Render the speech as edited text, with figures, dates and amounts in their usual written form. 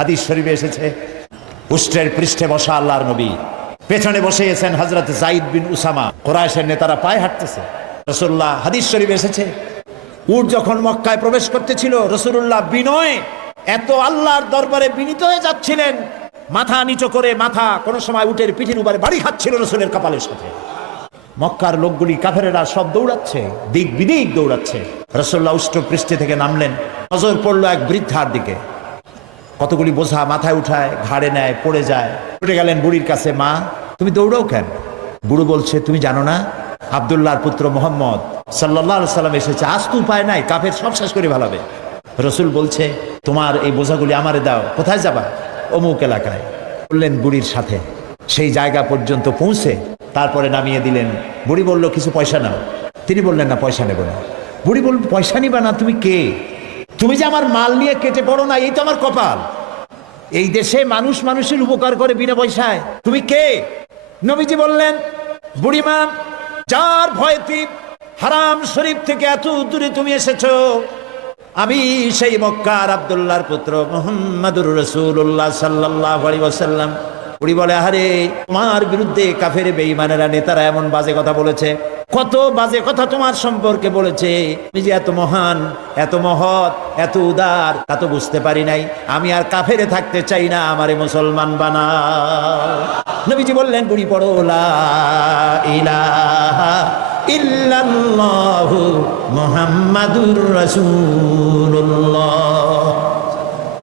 হাদিস শরীফে এসেছে। উষ্ট্রের পৃষ্ঠে বসা আল্লাহর নবী, পেছনে বসে গেছেন হযরত যায়েদ বিন উসামা। কুরাইশের নেতারা পায়ে হাঁটতেছে। রাসূলুল্লাহ, হাদিস শরীফে এসেছে, উট যখন মক্কায় প্রবেশ করতেছিল, রাসূলুল্লাহ বিনয়ে এত আল্লাহর দরবারে বিনীত হয়ে যাচ্ছিলেন, মাথা নিচু করে, মাথা কোন সময় উটের পিঠের উপরে বাড়ি খাচ্ছিল রাসূলের কপালের সাথে। মক্কার লোকগুলি, কাফেরেরা সব দৌড়াচ্ছে, দিক বিদিক দৌড়াচ্ছে। রাসূলুল্লাহ উষ্ট্র পৃষ্ঠে থেকে নামলেন, নজর পড়লো এক বৃদ্ধার দিকে। কতগুলি বোঝা মাথায় উঠায়, ঘাড়ে নেয়, পড়ে যায়। উঠে গেলেন বুড়ির কাছে, মা তুমি দৌড়াও কেন? বুড়ো বলছে, তুমি জানো না আব্দুল্লাহর পুত্র মুহাম্মদ সাল্লাল্লাহু আলাইহি সাল্লাম এসেছে, আজ তো উপায় নাই, কাফের সব শেষ করে ভালাবে। রাসূল বলছে, তোমার এই বোঝাগুলি আমারে দাও। কোথায় যাবা? অমুক এলাকায়। বললেন বুড়ির সাথে, সেই জায়গা পর্যন্ত পৌঁছে তারপরে নামিয়ে দিলেন। বুড়ি বলল, কিছু পয়সা নাও। তিনি বললেন, না পয়সা নেব না। বুড়ি বলল, পয়সা নিবা না? তুমি কে? তুমি যে আমার মাল নিয়ে কেটে পড়ো না, এই তো আমার কপাল। এই দেশে মানুষ মানুষের উপকার করে বিনা পয়সায়, তুমি কে? নবীজি বললেন, বুড়িমা, যার ভয়তে হারাম শরীফ থেকে এত দূরে তুমি এসেছো, আমি সেই মক্কার আব্দুল্লাহর পুত্র মুহাম্মাদুর রাসূলুল্লাহ সাল্লাল্লাহু আলাইহি ওয়াসাল্লাম। বুড়ি বলে, আরে তোমার বিরুদ্ধে কাফের বেঈমানেরা, নেতারা এমন বাজে কথা বলেছে, কত বাজে কথা তোমার সম্পর্কে বলেছে। তুমি যে এত মহান, এত মহৎ, এত উদার, তা তো বুঝতে পারি নাই। আমি আর কাফেরে থাকতে চাই না, আমারে মুসলমান বানাও। নবীজি বললেন, বুড়ি পড়ো লা ইলাহা ইল্লাল্লাহু মুহাম্মাদুর রাসূলুল্লাহ।